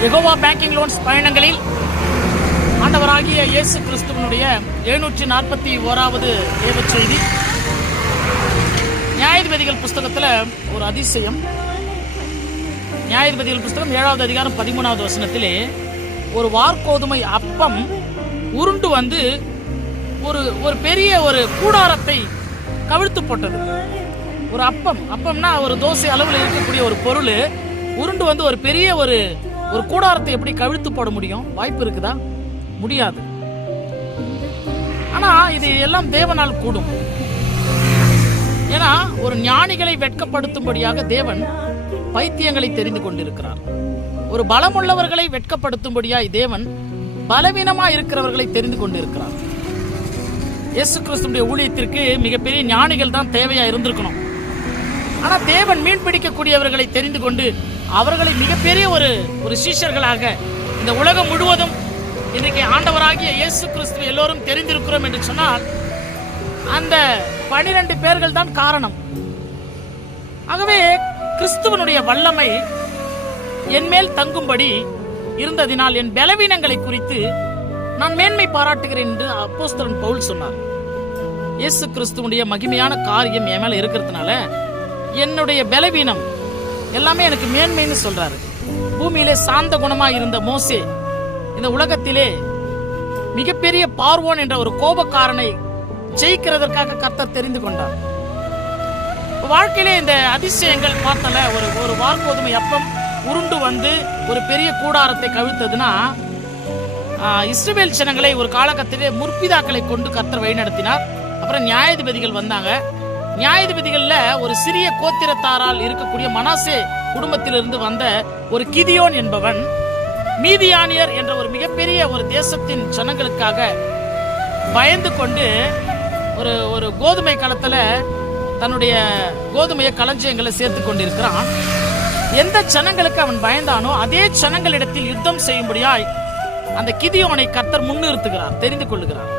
Jehovah banking loans பயணங்களில் ஆண்டவராகிய இயேசு கிறிஸ்துவனுடைய 741வது தேவ செய்தி. நியாயாதிபதிகள் புஸ்தகத்தில் ஒரு அதிசயம். நியாயாதிபதிகள் புஸ்தகம் 7வது அதிகாரம் 13வது வசனத்திலே ஒரு வார்கோதுமை அப்பம் உருண்டு வந்து ஒரு பெரிய ஒரு கூடாரத்தை கவிழ்த்து போட்டது. ஒரு அப்பம்னா ஒரு தோசை அளவில் இருக்கக்கூடிய ஒரு பொருள் உருண்டு வந்து ஒரு பெரிய ஒரு கூடாரத்தை எப்படி கவிழ்த்து போட முடியும்? வாய்ப்பு இருக்குதா? முடியாது. ஆனா இது எல்லாம் தேவனால் கூடும். ஏன்னா ஒரு ஞானிகளை வெட்கப்படுத்தும்படியாக தேவன் பைத்தியங்களை தெரிந்து கொண்டிருக்கிறார். ஒரு பலமுள்ளவர்களை வெட்கப்படுத்தும்படியாய் தேவன் பலவீனமா இருக்கிறவர்களை தெரிந்து கொண்டிருக்கிறார். இயேசு கிறிஸ்துவினுடைய ஊழியத்திற்கு மிகப்பெரிய ஞானிகள் தான் தேவையா இருந்திருக்கணும். ஆனா தேவன் மீன் பிடிக்கக்கூடியவர்களை தெரிந்து கொண்டு அவர்களை மிகப்பெரிய ஒரு சீஷர்களாக இந்த உலகம் முழுவதும் இன்றைக்கு ஆண்டவராகிய இயேசு கிறிஸ்துவை எல்லோரும் தெரிந்திருக்கிறோம் என்று சொன்னால் அந்த 12 பேர்கள் தான் காரணம். ஆகவே கிறிஸ்துவனுடைய வல்லமை என் மேல் தங்கும்படி இருந்ததினால் என் பலவீனங்களை குறித்து நான் மேன்மை பாராட்டுகிறேன் என்று அப்போஸ்தலன் பவுல் சொன்னார். இயேசு கிறிஸ்துவனுடைய மகிமையான காரியம் என் மேல இருக்கிறதுனால என்னுடைய பலவீனம் எல்லாமே எனக்கு மேன்மைன்னு சொல்றாரு. பூமியிலே சாந்த குணமா இருந்த மோசே இந்த உலகத்திலே மிகப்பெரிய பார்வோன் என்ற ஒரு கோபக்காரனை ஜெயிக்கிறதற்காக கர்த்தர் தெரிந்து கொண்டார். வாழ்க்கையிலே இந்த அதிசயங்கள் பார்த்தல, ஒரு வார்கோதுமை அப்பம் உருண்டு வந்து ஒரு பெரிய கூடாரத்தை கவிழ்த்ததுன்னா இஸ்ரவேல் ஜனங்களை ஒரு காலகட்டத்திலே முற்பிதாக்களை கொண்டு கர்த்தர் வழிநடத்தினார். அப்புறம் நியாயாதிபதிகள் வந்தாங்க. நியாயாதிபதிகள்ல ஒரு சிறிய கோத்திரத்தாரால் இருக்கக்கூடிய மனாசே குடும்பத்திலிருந்து வந்த ஒரு கிதியோன் என்பவன் மீதியானியர் என்ற ஒரு மிகப்பெரிய ஒரு தேசத்தின் ஜனங்களுக்காக பயந்து கொண்டு ஒரு கோதுமை களத்துல தன்னுடைய கோதுமையை களஞ்சியங்களை சேர்த்து கொண்டிருக்கிறான். எந்த ஜனங்களுக்கு அவன் பயந்தானோ அதே ஜனங்களிடத்தில் யுத்தம் செய்யும்படியாய் அந்த கிதியோனை கர்த்தர் முன்னிறுத்துகிறார், தெரிந்து கொள்ளுகிறார்.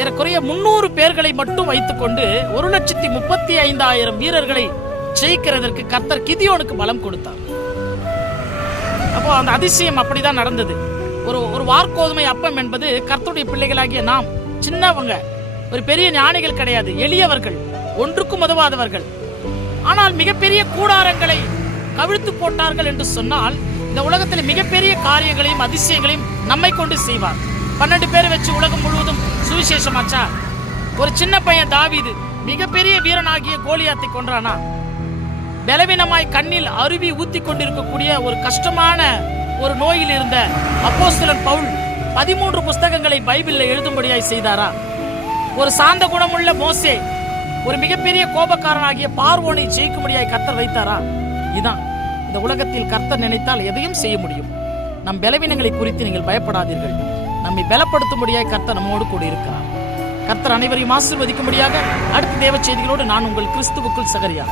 ஏறக்குறைய 300 பேர்களை மட்டும் வைத்துக் கொண்டு 1,35,000 வீரர்களை ஜெயிக்கிறதற்கு கர்த்தர் கிதியோனுக்கு பலம் கொடுத்தார். அப்போ அந்த அதிசயம் அப்படிதான் நடந்தது. ஒரு வார்கோதுமை அப்பம் என்பது கர்த்தருடைய பிள்ளைகளாகிய நாம் சின்னவங்க, ஒரு பெரிய ஞானிகள் கிடையாது, எளியவர்கள், ஒன்றுக்கும் உதவாதவர்கள். ஆனால் மிகப்பெரிய கூடாரங்களை கவிழ்த்து போட்டார்கள் என்று சொன்னால் இந்த உலகத்தில் மிகப்பெரிய காரியங்களையும் அதிசயங்களையும் நம்மை கொண்டு செய்வார். 12 பேரை வச்சு உலகம் முழுவதும் சுவிசேஷமாச்சா? ஒரு சின்ன பையன் தாவீது மிகப்பெரிய வீரனாகிய கோலியாத்தை கொன்றானா? பலவீனமாய் கண்ணில் அருவி ஊத்தி கொண்டிருக்கக்கூடிய ஒரு கஷ்டமான ஒரு நோயில் இருந்த அப்போஸ்தலன் பவுல் 13 புஸ்தகங்களை பைபிளில் எழுதும்படியாய் செய்தாரா? ஒரு சாந்த குணமுள்ள மோசே ஒரு மிகப்பெரிய கோபக்காரனாகிய பார்வோனை ஜெயிக்கும்படியாய் கர்த்தர் வைத்தாரா? இதான் இந்த உலகத்தில் கர்த்தர் நினைத்தால் எதையும் செய்ய முடியும். நம் பலவீனங்களை குறித்து நீங்கள் பயப்படாதீர்கள். நம்மை பலப்படுத்தும்படியாய் கர்த்தர் நம்மோடு கூட இருக்கிறார். கர்த்தர் அனைவரையும் ஆசீர்வதிக்கும்படியாக அடுத்த தேவ செய்திகளோடு நான் உங்கள் கிறிஸ்துவுக்குள் சகரியா.